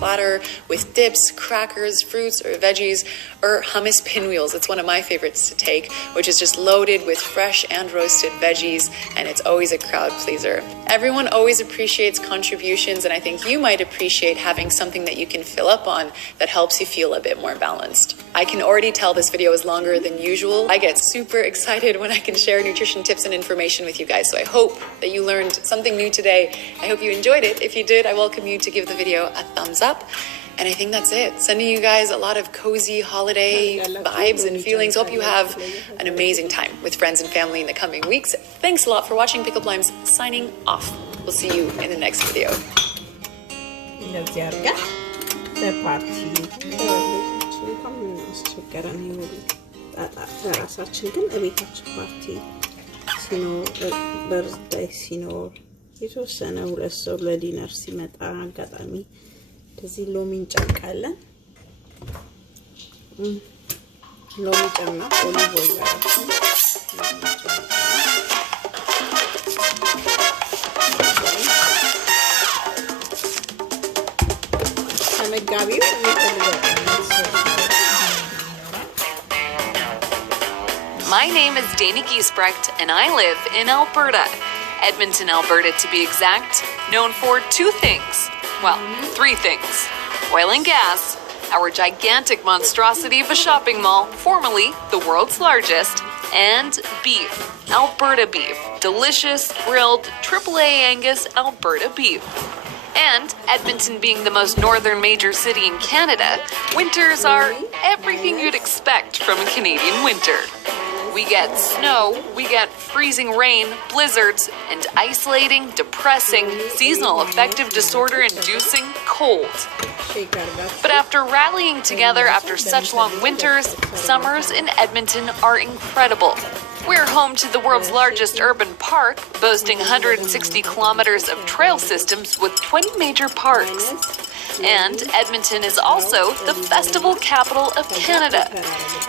platter with dips, crackers, fruits, or veggies, or hummus pinwheels. It's one of my favorites to take, which is just loaded with fresh and roasted veggies, and it's always a crowd pleaser. Everyone always appreciates contributions, and I think you might appreciate having something that you can fill up on that helps you feel a bit more balanced. I can already tell this video is longer than usual. I get super excited when I can share nutrition tips and information with you guys, so I hope that you learned something new today. I hope you enjoyed it. If you did, I welcome you to give the video a thumbs up. And I think that's it. Sending you guys a lot of cozy holiday vibes and feelings. Hope you have an amazing time with friends and family in the coming weeks. Thanks a lot for watching. Pickup Limes signing off. We'll see you in the next video. የተወሰነ ሁለት ሰው ለዲነር ሲመጣ አጋጣሚ እንደዚህ ሎሚ እንጨምቃለን። ሎሚ ጨምና ኦሊቭ ኦይል ተመጋቢው My name is Dana Giesbrecht, and I live in Alberta. Edmonton, Alberta to be exact, known for two things. Well, three things. Oil and gas, our gigantic monstrosity of a shopping mall, formerly the world's largest, and beef, Alberta beef. Delicious, grilled, AAA Angus Alberta beef. And Edmonton being the most northern major city in Canada, winters are everything you'd expect from a Canadian winter. We get snow, we get freezing rain, blizzards, and isolating, depressing, seasonal affective disorder-inducing cold. But after rallying together after such long winters, summers in Edmonton are incredible. We're home to the world's largest urban park, boasting 160 kilometers of trail systems with 20 major parks. And Edmonton is also the festival capital of Canada.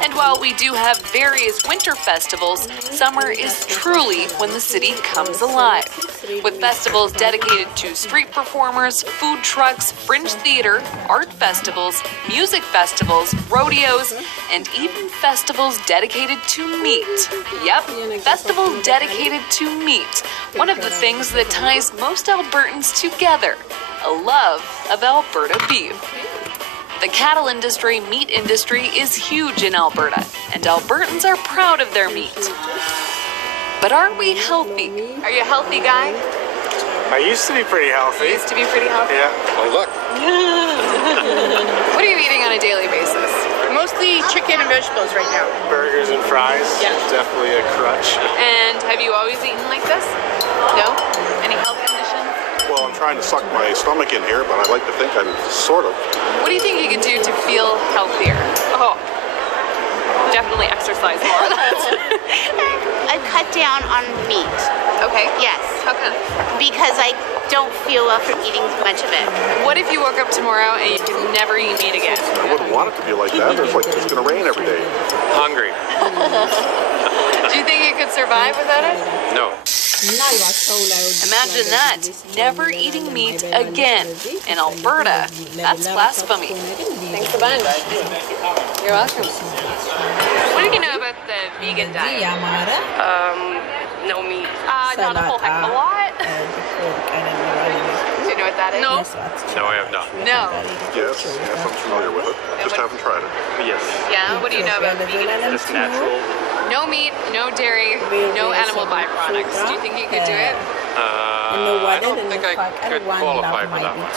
And while we do have various winter festivals, summer is truly when the city comes alive. With festivals dedicated to street performers, food trucks, fringe theater, art festivals, music festivals, rodeos, and even festivals dedicated to meat. Yep, festivals dedicated to meat. One of the things that ties most Albertans together. A love of Alberta beef. The cattle industry, meat industry is huge in Alberta, and Albertans are proud of their meat. But aren't we healthy? Are you a healthy guy? I used to be pretty healthy. You used to be pretty healthy? Yeah. Oh, look. What are you eating on a daily basis? Mostly chicken and vegetables right now. Burgers and fries. Yeah. Definitely a crutch. And have you always eaten like this? No? Any health conditions? Well, I'm trying to suck my stomach in here, but I like to think I'm sort of. What do you think you could do to feel healthier? Oh, definitely exercise more. I cut down on meat. Okay. Yes. How come? Because I don't feel well from eating too much of it. What if you woke up tomorrow and you could never eat meat again? I wouldn't want it to be like that. It's going to rain every day. Hungry. Do you think you could survive without it? No. Imagine that. Never eating meat again. In Alberta, that's blasphemy. Thanks a bunch. You're welcome. What do you know about the vegan diet? No meat. Not a whole heck of a lot. Do you know what that is? No. No, I have not. No. Yes, I'm familiar with it. Just haven't tried it. Yes. Yeah? What do you know about veganism? It's natural. No meat, no dairy, no animal byproducts. Do you think you could do it? I don't think I could qualify for that one.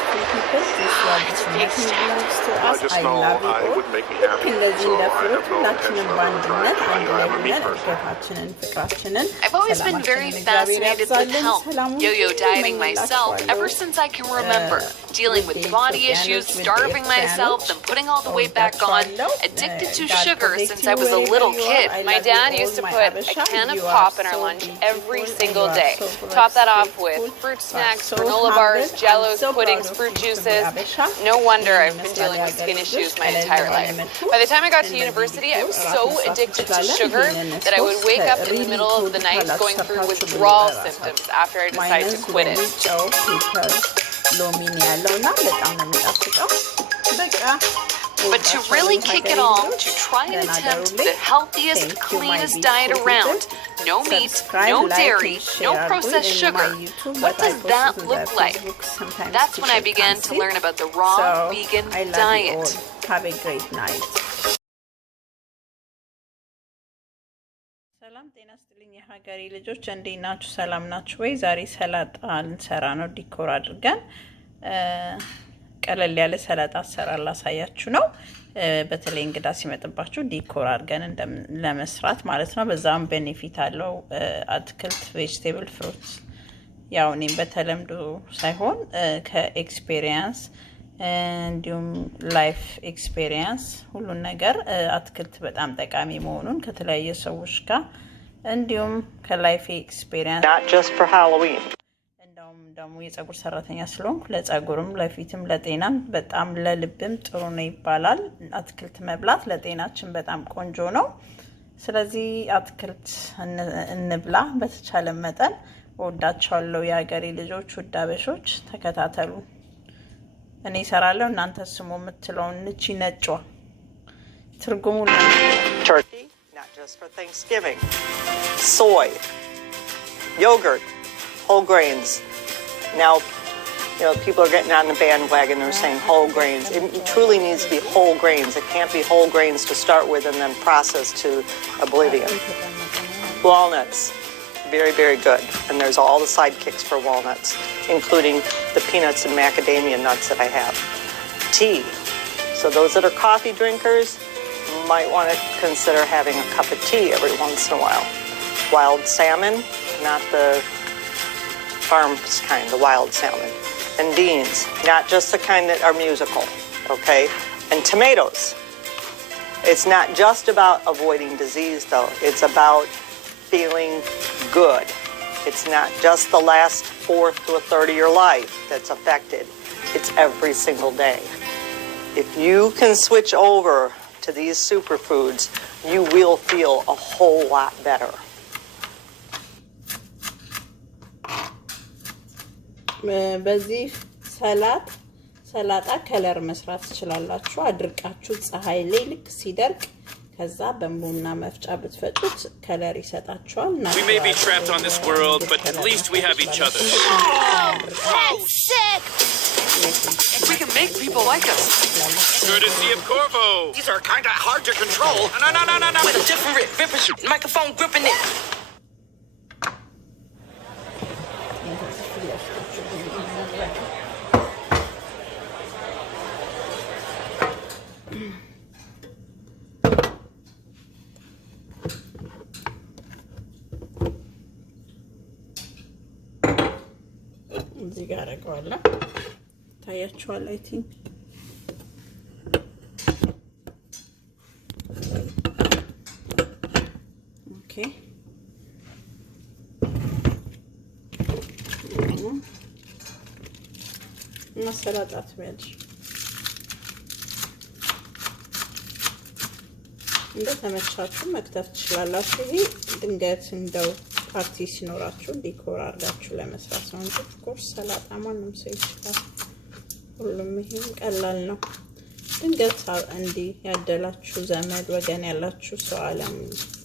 I just know it would make me happy. So I have no intention of trying. I'm a meat person. I've always been very fascinated with health, yo-yo dieting myself ever since I can remember. Dealing with body issues, starving myself, then putting all the weight back on, addicted to sugar since I was a little kid. My dad used to put a can of pop in our lunch every single day. Top that off with fruit snacks, granola bars, jellos, puddings, fruit juices. No wonder I've been dealing with skin issues my entire life. By the time I got to university, I was so addicted to sugar that I would wake up in the middle of the night going through withdrawal symptoms after I decided to quit it. But to really kick it all, to try and attempt the healthiest, cleanest diet around, no meat, no dairy, no processed sugar, what does that look like? That's when I began to learn about the raw vegan diet. Have a great night. ሰላም ጤና ይስጥልኝ የሀገሬ ልጆች እንዴት ናችሁ? ሰላም ናችሁ ወይ? ዛሬ ሰላጣ ልንሰራ ነው ዲኮር አድርገን ቀለል ያለ ሰላጣ አሰራር ላሳያችሁ ነው። በተለይ እንግዳ ሲመጣባችሁ ዲኮር አድርገን ለመስራት ማለት ነው። በዛም ቤኔፊት አለው። አትክልት ቬጂቴብል ፍሩት ያው እኔም በተለምዶ ሳይሆን ከኤክስፒሪየንስ እንዲሁም ላይፍ ኤክስፒሪየንስ ሁሉን ነገር አትክልት በጣም ጠቃሚ መሆኑን ከተለያየ ሰዎች ጋር እንዲሁም ከላይፍ ኤክስፒሪየንስ not just for Halloween. እንደውም የፀጉር ሰራተኛ ስለሆንኩ ለፀጉርም ለፊትም ለጤናም በጣም ለልብም ጥሩ ነው ይባላል። አትክልት መብላት ለጤናችን በጣም ቆንጆ ነው። ስለዚህ አትክልት እንብላ በተቻለ መጠን። ወዳቻለሁ የሀገሬ ልጆች ወዳበሾች ተከታተሉ። እኔ እሰራለሁ እናንተ ስሙ የምትለውን ንቺ ነጯ ትርጉሙ Turkey, not just for Thanksgiving. Soy, yogurt, whole grains. Now, people are getting on the bandwagon. They're saying whole grains. It truly needs to be whole grains. It can't be whole grains to start with and then processed to oblivion. Walnuts, very, very good. And there's all the sidekicks for walnuts, including the peanuts and macadamia nuts that I have. Tea. So those that are coffee drinkers might want to consider having a cup of tea every once in a while. Wild salmon, not the farm's kind, the wild salmon. And beans, not just the kind that are musical, okay? And tomatoes. It's not just about avoiding disease, though. It's about feeling good. It's not just the last fourth to a third of your life that's affected. It's every single day. If you can switch over to these superfoods, you will feel a whole lot better. በዚህ ሰላጣ ከለር መስራት ትችላላችሁ። አድርቃችሁ ፀሐይ ላይ ልክ ሲደርቅ ከዛ በሙና መፍጫ ብትፈጩት ከለር ይሰጣችኋል። We may be trapped on this world, but at least we have each other. That's sick! We can make people like us. Courtesy of Corvo. These are kind of hard to control. No. With a different microphone gripping it. እዚህ ጋር አደርገዋለሁ። ታያችኋል አይ ቲንክ ኦኬ ሰላጣት በልሽ እንደተመቻችሁ መክተፍ ትችላላችሁ። ይሄ ድንገት እንደው ፓርቲ ሲኖራችሁ ዲኮር አድርጋችሁ ለመስራት ነው እንጂ ኮርስ ሰላጣ ማንም ሰው ይችላል። ሁሉም ይሄም ቀላል ነው። ድንገት እንዲ ያደላችሁ ዘመድ ወገን ያላችሁ ሰው ዓለም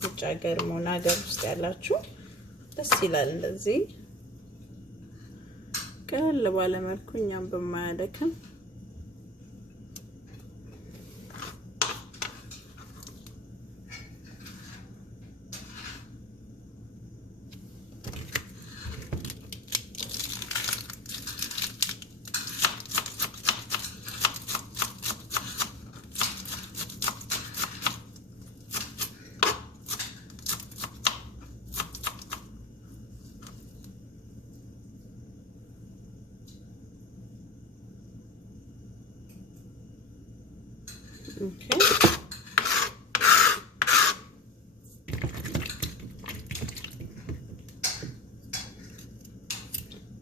ውጭ ሀገር ሆነ ሀገር ውስጥ ያላችሁ ደስ ይላል እንደዚህ ቀለል ባለ መልኩ እኛም በማያደክም Okay.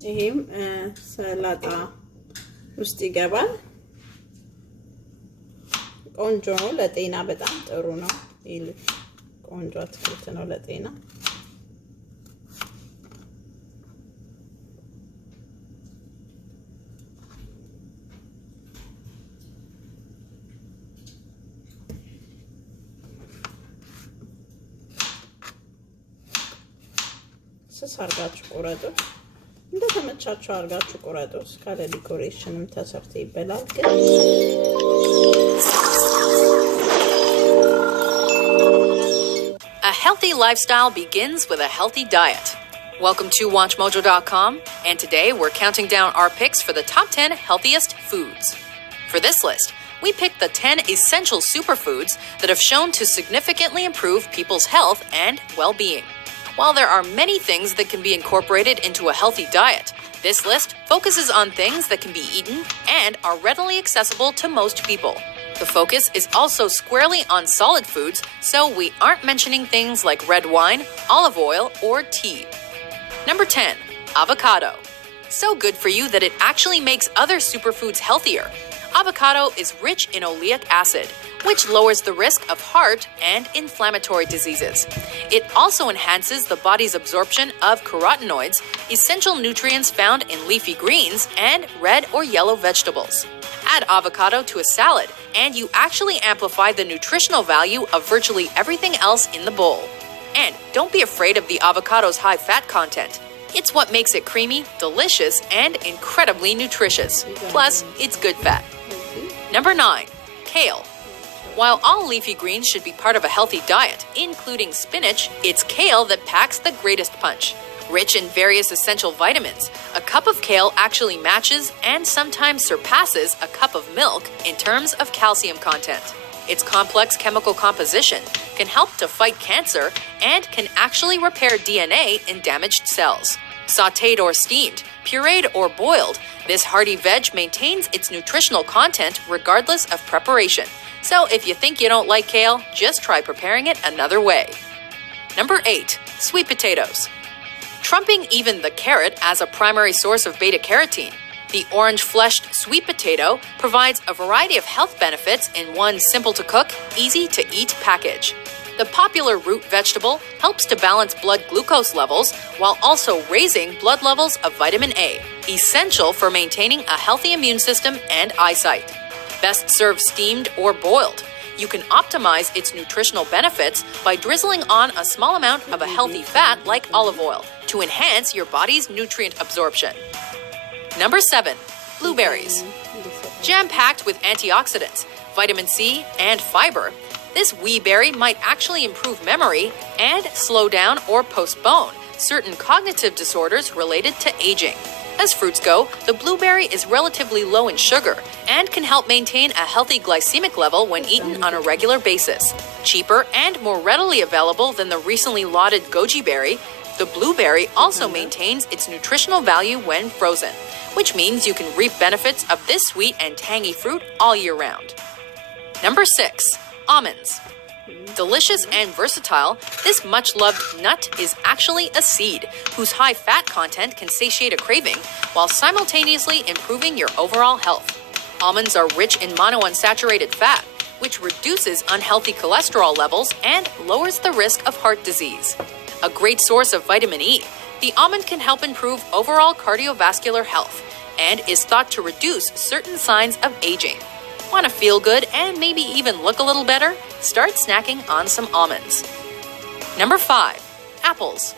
ይሄም ሰላጣ ውስጥ ይገባል። ቆንጆ ነው ለጤና በጣም ጥሩ ነው። ይሄ ቆንጆ አትክልት ነው ለጤና። ስስ አርጋችሁ ቁረጡት። እንደተመቻችሁ አርጋችሁ ቁረጡት። ካለ ዲኮሬሽንም ተሰርቶ ይበላል ግን A healthy lifestyle begins with a healthy diet. Welcome to WatchMojo.com, and today we're counting down our picks for the top 10 healthiest foods. For this list, we picked the 10 essential superfoods that have shown to significantly improve people's health and well-being. While there are many things that can be incorporated into a healthy diet, this list focuses on things that can be eaten and are readily accessible to most people. The focus is also squarely on solid foods, so we aren't mentioning things like red wine, olive oil, or tea. Number 10, avocado. So good for you that it actually makes other superfoods healthier. Avocado is rich in oleic acid, which lowers the risk of heart and inflammatory diseases. It also enhances the body's absorption of carotenoids, essential nutrients found in leafy greens and red or yellow vegetables. Add avocado to a salad, and you actually amplify the nutritional value of virtually everything else in the bowl. And don't be afraid of the avocado's high fat content. It's what makes it creamy, delicious, and incredibly nutritious. Plus, it's good fat. Number 9, kale. While all leafy greens should be part of a healthy diet, including spinach, it's kale that packs the greatest punch. Rich in various essential vitamins, a cup of kale actually matches and sometimes surpasses a cup of milk in terms of calcium content. Its complex chemical composition can help to fight cancer and can actually repair DNA in damaged cells. Sautéed or steamed, pureed or boiled, this hearty veg maintains its nutritional content regardless of preparation. So if you think you don't like kale, just try preparing it another way. Number 8, sweet potatoes. Trumping even the carrot as a primary source of beta-carotene, the orange-fleshed sweet potato provides a variety of health benefits in one simple-to-cook, easy-to-eat package. The popular root vegetable helps to balance blood glucose levels while also raising blood levels of vitamin A, essential for maintaining a healthy immune system and eyesight. Best served steamed or boiled. You can optimize its nutritional benefits by drizzling on a small amount of a healthy fat like olive oil to enhance your body's nutrient absorption. Number 7, blueberries. Jam-packed with antioxidants, vitamin C, and fiber, this wee berry might actually improve memory and slow down or postpone certain cognitive disorders related to aging. As fruits go, the blueberry is relatively low in sugar and can help maintain a healthy glycemic level when eaten on a regular basis. Cheaper and more readily available than the recently lauded goji berry, the blueberry also maintains its nutritional value when frozen, which means you can reap benefits of this sweet and tangy fruit all year round. Number 6, almonds. Delicious and versatile, this much-loved nut is actually a seed whose high fat content can satiate a craving while simultaneously improving your overall health. Almonds are rich in monounsaturated fat, which reduces unhealthy cholesterol levels and lowers the risk of heart disease. A great source of vitamin E, the almond can help improve overall cardiovascular health and is thought to reduce certain signs of aging. Want to feel good and maybe even look a little better? Start snacking on some almonds. Number 5, apples.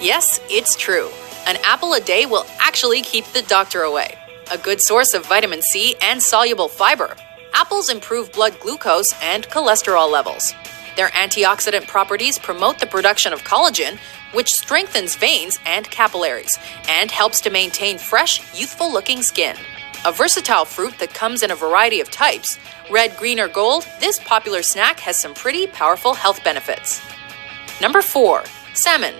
Yes, it's true. An apple a day will actually keep the doctor away. A good source of vitamin C and soluble fiber, apples improve blood glucose and cholesterol levels. Their antioxidant properties promote the production of collagen, which strengthens veins and capillaries and helps to maintain fresh, youthful-looking skin. A versatile fruit that comes in a variety of types, red, green, or gold, this popular snack has some pretty powerful health benefits. Number 4, salmon.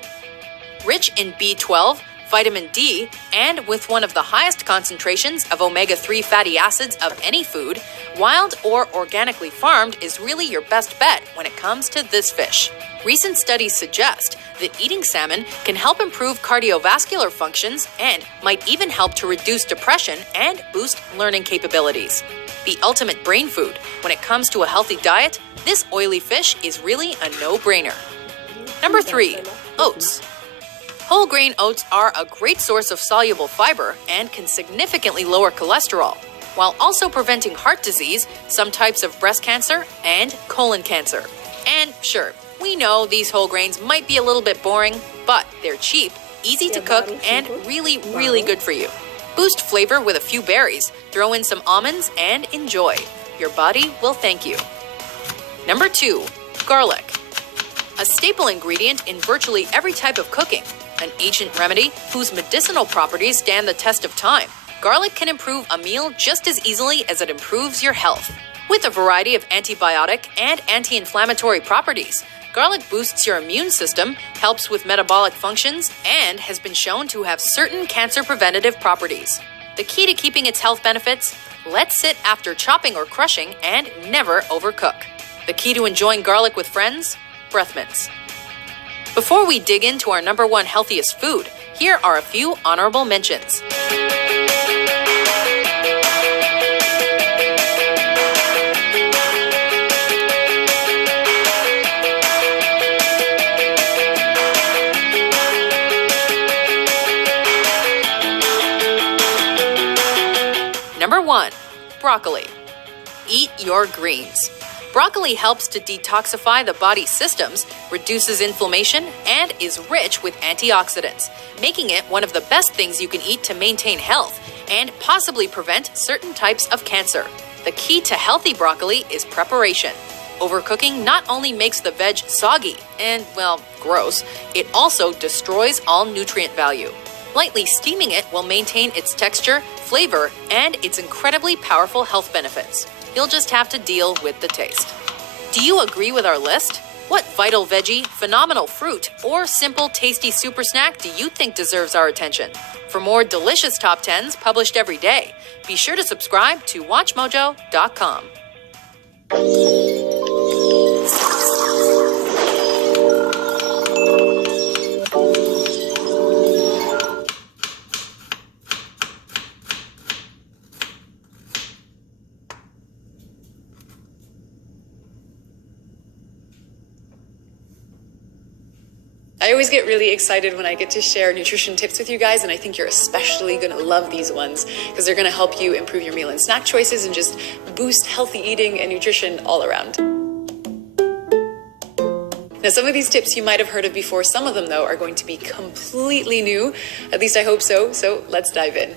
Rich in B12, vitamin D, and with one of the highest concentrations of omega-3 fatty acids of any food, wild or organically farmed is really your best bet when it comes to this fish. Recent studies suggest that eating salmon can help improve cardiovascular functions and might even help to reduce depression and boost learning capabilities. The ultimate brain food. When it comes to a healthy diet, this oily fish is really a no-brainer. Number 3, oats. Whole grain oats are a great source of soluble fiber and can significantly lower cholesterol, while also preventing heart disease, some types of breast cancer, and colon cancer. And sure, we know these whole grains might be a little bit boring, but they're cheap easy to cook, and really good for you. Boost flavor with a few berries, throw in some almonds, and enjoy. Your body will thank you. Number 2, garlic. A staple ingredient in virtually every type of cooking. An ancient remedy whose medicinal properties stand the test of time. Garlic can improve a meal just as easily as it improves your health. With a variety of antibiotic and anti-inflammatory properties, garlic boosts your immune system, helps with metabolic functions, and has been shown to have certain cancer preventative properties. The key to keeping its health benefits? Let sit after chopping or crushing and never overcook. The key to enjoying garlic with friends? Breath mints. Before we dig into our number 1 healthiest food, here are a few honorable mentions. Number 1, broccoli. Eat your greens. Broccoli helps to detoxify the body's systems, reduces inflammation, and is rich with antioxidants, making it one of the best things you can eat to maintain health and possibly prevent certain types of cancer. The key to healthy broccoli is preparation. Overcooking not only makes the veg soggy and, well, gross, it also destroys all nutrient value. Lightly steaming it will maintain its texture, flavor, and its incredibly powerful health benefits. You'll just have to deal with the taste. Do you agree with our list? What vital veggie, phenomenal fruit, or simple tasty super snack do you think deserves our attention? For more delicious top 10s published every day, be sure to subscribe to WatchMojo.com. I always get really excited when I get to share nutrition tips with you guys, and I think you're especially going to love these ones because they're going to help you improve your meal and snack choices and just boost healthy eating and nutrition all around. Now, some of these tips you might have heard of before. Some of them, though, are going to be completely new. At least I hope so. So let's dive in.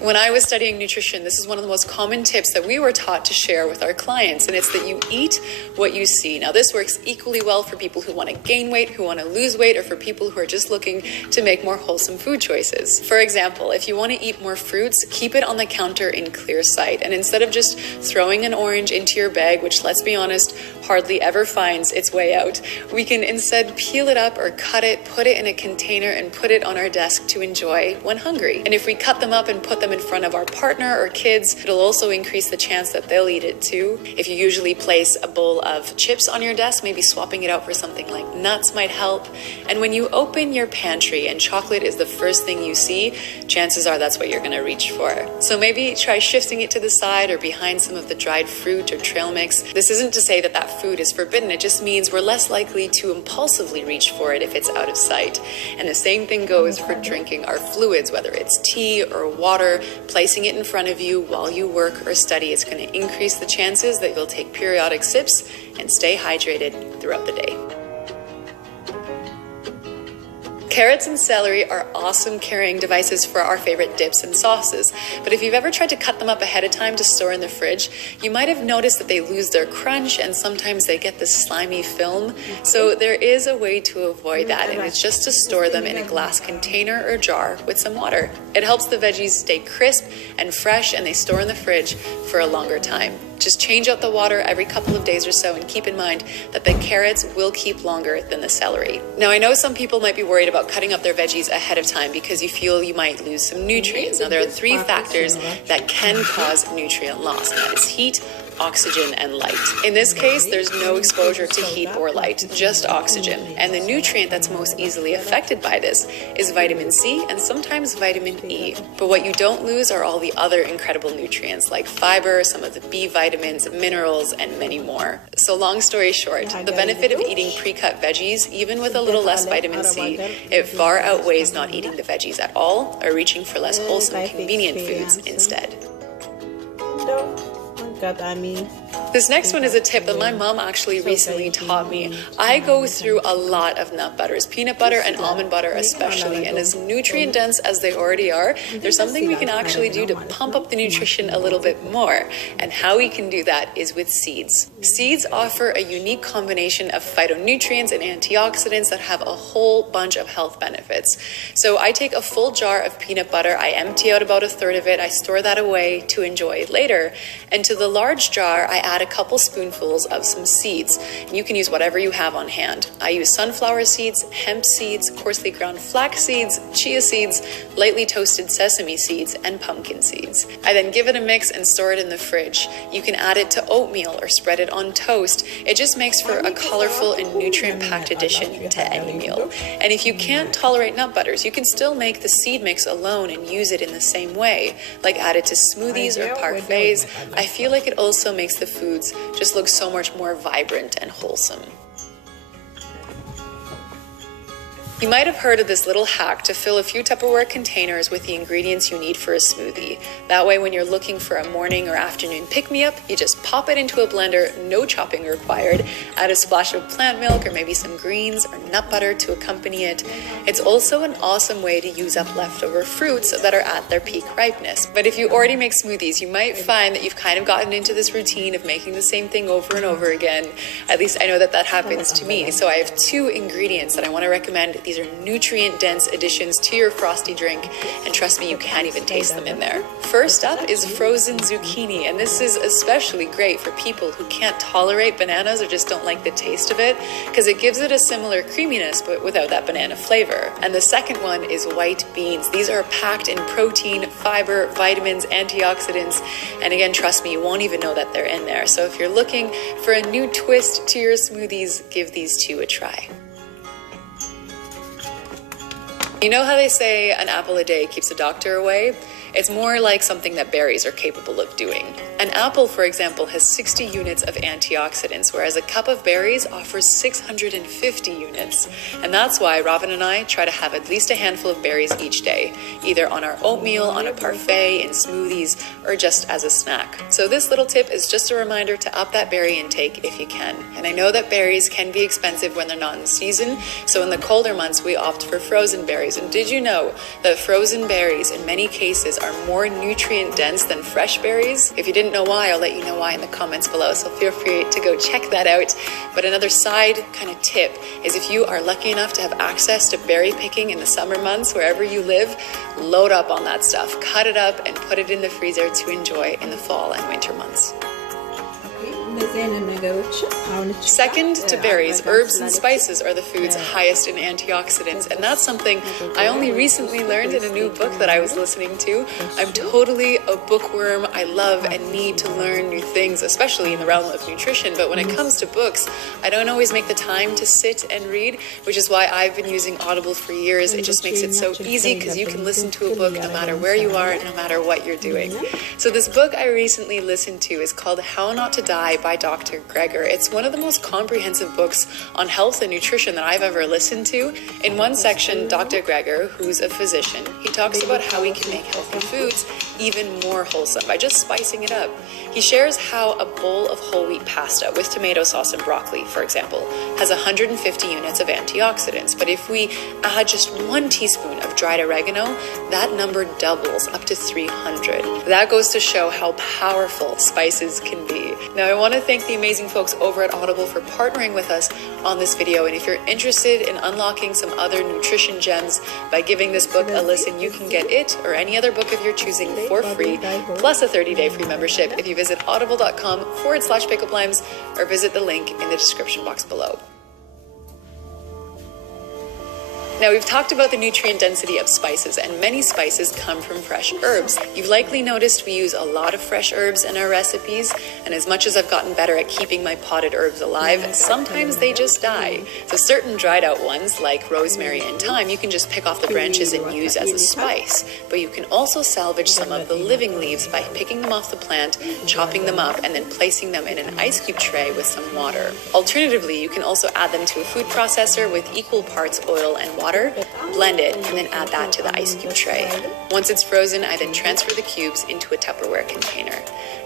When I was studying nutrition, this is one of the most common tips that we were taught to share with our clients, and it's that you eat what you see. Now, this works equally well for people who want to gain weight, who want to lose weight, or for people who are just looking to make more wholesome food choices. For example, if you want to eat more fruits, keep it on the counter in clear sight. And instead of just throwing an orange into your bag, which, let's be honest, hardly ever finds its way out, we can instead peel it up or cut it, put it in a container, and put it on our desk to enjoy when hungry. And if we cut them up and put them in front of our partner or kids, it'll also increase the chance that they'll eat it too. If you usually place a bowl of chips on your desk, maybe swapping it out for something like nuts might help. And when you open your pantry and chocolate is the first thing you see, chances are that's what you're going to reach for. So maybe try shifting it to the side or behind some of the dried fruit or trail mix. This isn't to say that that food is forbidden. It just means we're less likely to impulsively reach for it if it's out of sight. And the same thing goes for drinking our fluids, whether it's tea or water. Placing it in front of you while you work or study is going to increase the chances that you'll take periodic sips and stay hydrated throughout the day. Carrots and celery are awesome carrying devices for our favorite dips and sauces, but if you've ever tried to cut them up ahead of time to store in the fridge, you might have noticed that they lose their crunch and sometimes they get this slimy film. So there is a way to avoid that, and it's just to store them in a glass container or jar with some water. It helps the veggies stay crisp and fresh, and they store in the fridge for a longer time. Just change out the water every couple of days or so, and keep in mind that the carrots will keep longer than the celery. Now, I know some people might be worried about cutting up their veggies ahead of time because you feel you might lose some nutrients. Now, there are 3 factors that can cause nutrient loss, and that is heat, oxygen, and light. In this case, there's no exposure to heat or light, just oxygen. And the nutrient that's most easily affected by this is vitamin C and sometimes vitamin E. But what you don't lose are all the other incredible nutrients like fiber, some of the B vitamins, minerals, and many more. So long story short, the benefit of eating pre-cut veggies, even with a little less vitamin C, it far outweighs not eating the veggies at all or reaching for less wholesome, convenient foods instead. This next one is a tip that my mom actually recently taught me. I go through a lot of nut butters, peanut butter and almond butter especially, and as nutrient dense as they already are, there's something we can actually do to pump up the nutrition a little bit more. And how we can do that is with seeds. Seeds offer a unique combination of phytonutrients and antioxidants that have a whole bunch of health benefits. So I take a full jar of peanut butter, I empty out about a third of it, I store that away to enjoy later, and to the large jar I add a couple spoonfuls of some seeds. You can use whatever you have on hand. I use sunflower seeds, hemp seeds, coarsely ground flax seeds, chia seeds, lightly toasted sesame seeds, and pumpkin seeds. I then give it a mix and store it in the fridge. You can add it to oatmeal or spread it on toast. It just makes for a colorful and nutrient-packed addition to any meal. And if you can't tolerate nut butters, you can still make the seed mix alone and use it in the same way, like add it to smoothies or parfaits. I feel like it also makes the foods just look so much more vibrant and wholesome. You might have heard of this little hack to fill a few Tupperware containers with the ingredients you need for a smoothie. That way, when you're looking for a morning or afternoon pick-me-up, you just pop it into a blender, no chopping required, add a splash of plant milk or maybe some greens or nut butter to accompany it. It's also an awesome way to use up leftover fruits that are at their peak ripeness. But if you already make smoothies, you might find that you've kind of gotten into this routine of making the same thing over and over again. At least I know that happens to me. So I have two ingredients that I want to recommend. These are nutrient-dense additions to your frosty drink, and trust me, you can't even taste them in there. First up is frozen zucchini, and this is especially great for people who can't tolerate bananas or just don't like the taste of it, because it gives it a similar creaminess but without that banana flavor. And the second one is white beans. These are packed in protein, fiber, vitamins, antioxidants, and again, trust me, you won't even know that they're in there. So if you're looking for a new twist to your smoothies, give these two a try. You know how they say an apple a day keeps a doctor away? It's more like something that berries are capable of doing. An apple, for example, has 60 units of antioxidants, whereas a cup of berries offers 650 units. And that's why Robin and I try to have at least a handful of berries each day, either on our oatmeal, on a parfait, in smoothies, or just as a snack. So this little tip is just a reminder to up that berry intake if you can. And I know that berries can be expensive when they're not in season, so in the colder months we opt for frozen berries. And did you know that frozen berries in many cases are more nutrient dense than fresh berries? If you didn't know why, I'll let you know why in the comments below, so feel free to go check that out. But another side kind of tip is if you are lucky enough to have access to berry picking in the summer months wherever you live, load up on that stuff, cut it up and put it in the freezer to enjoy in the fall and winter months. Second to berries, herbs and spices are the food's highest in antioxidants, and that's something I only recently learned in a new book that I was listening to. I'm totally a bookworm. I love and need to learn new things, especially in the realm of nutrition, but when it comes to books, I don't always make the time to sit and read, which is why I've been using Audible for years. It just makes it so easy because you can listen to a book no matter where you are, no matter what you're doing. So this book I recently listened to is called How Not to Die by Dr. Greger. It's one of the most comprehensive books on health and nutrition that I've ever listened to. In one section, Dr. Greger, who's a physician, he talks about how we can make healthy foods even more wholesome by just spicing it up. He shares how a bowl of whole wheat pasta with tomato sauce and broccoli, for example, has 150 units of antioxidants. But if we add just 1 teaspoon of dried oregano, that number doubles up to 300. That goes to show how powerful spices can be. Now, I want to thank the amazing folks over at Audible for partnering with us on this video. And if you're interested in unlocking some other nutrition gems by giving this book a listen, you can get it or any other book of your choosing for free, plus a 30-day free membership if you visit audible.com/pickleblimes or visit the link in the description box below. Now, we've talked about the nutrient density of spices, and many spices come from fresh herbs. You've likely noticed we use a lot of fresh herbs in our recipes, and as much as I've gotten better at keeping my potted herbs alive, sometimes they just die. So certain dried out ones, like rosemary and thyme, you can just pick off the branches and use as a spice. But you can also salvage some of the living leaves by picking them off the plant, chopping them up, and then placing them in an ice cube tray with some water. Alternatively, you can also add them to a food processor with equal parts oil and water, blend it, and then add that to the ice cube tray. Once it's frozen, I then transfer the cubes into a Tupperware container.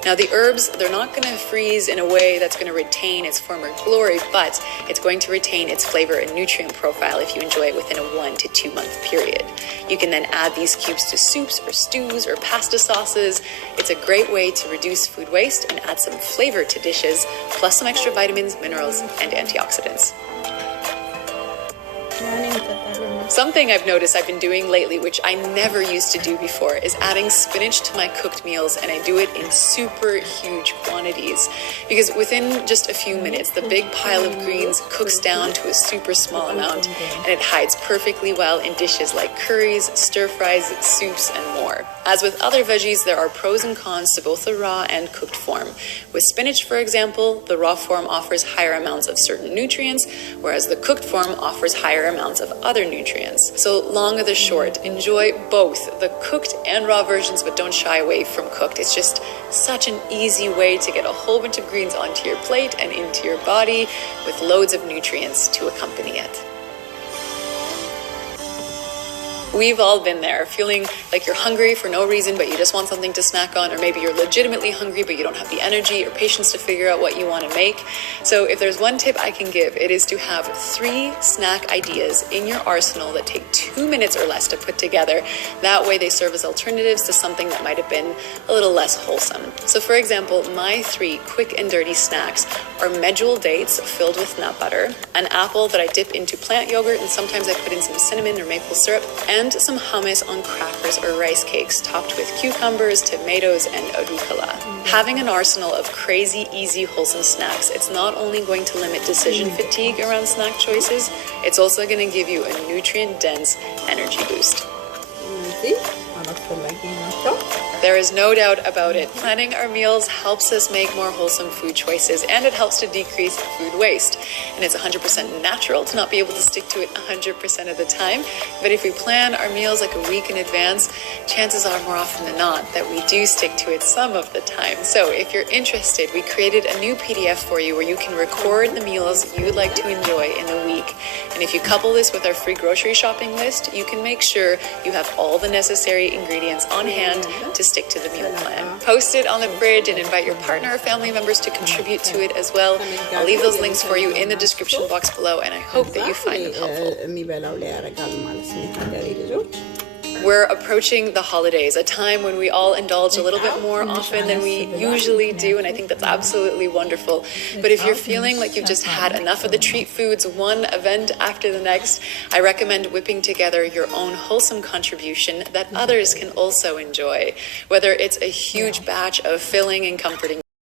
Now the herbs, they're not going to freeze in a way that's going to retain its former glory, but it's going to retain its flavor and nutrient profile if you enjoy it within a 1 to 2 month period. You can then add these cubes to soups or stews or pasta sauces. It's a great way to reduce food waste and add some flavor to dishes, plus some extra vitamins, minerals, and antioxidants. Something I've noticed I've been doing lately, which I never used to do before, is adding spinach to my cooked meals, and I do it in super huge quantities. Because within just a few minutes, the big pile of greens cooks down to a super small amount, and it hides perfectly well in dishes like curries, stir fries, soups, and more. As with other veggies, there are pros and cons to both the raw and cooked form. With spinach, for example, the raw form offers higher amounts of certain nutrients, whereas the cooked form offers higher amounts of other nutrients. So long or the short, enjoy both the cooked and raw versions, but don't shy away from cooked. It's just such an easy way to get a whole bunch of greens onto your plate and into your body with loads of nutrients to accompany it. We've all been there, feeling like you're hungry for no reason, but you just want something to snack on, or maybe you're legitimately hungry, but you don't have the energy or patience to figure out what you want to make. So if there's one tip I can give, it is to have 3 snack ideas in your arsenal that take 2 minutes or less to put together. That way they serve as alternatives to something that might have been a little less wholesome. So for example, my 3 quick and dirty snacks are medjool dates filled with nut butter, an apple that I dip into plant yogurt, and sometimes I put in some cinnamon or maple syrup, and some hummus on crackers or rice cakes topped with cucumbers, tomatoes, and arugula. Having an arsenal of crazy, easy, wholesome snacks, it's not only going to limit decision fatigue around snack choices, it's also going to give you a nutrient-dense energy boost. There is no doubt about it. Planning our meals helps us make more wholesome food choices, and it helps to decrease food waste. And it's 100% natural to not be able to stick to it 100% of the time. But if we plan our meals like a week in advance, chances are more often than not that we do stick to it some of the time. So if you're interested, we created a new PDF for you where you can record the meals you would like to enjoy in the week. And if you couple this with our free grocery shopping list, you can make sure you have all the necessary ingredients on hand to stick to the meal plan. Post it on the fridge and invite your partner or family members to contribute to it as well. I'll leave those links for you in the description box below, and I hope that you find them helpful. We're approaching the holidays, a time when we all indulge a little bit more often than we usually do, and I think that's absolutely wonderful. But if you're feeling like you've just had enough of the treat foods, one event after the next, I recommend whipping together your own wholesome contribution that others can also enjoy. Whether it's a huge batch of filling and comforting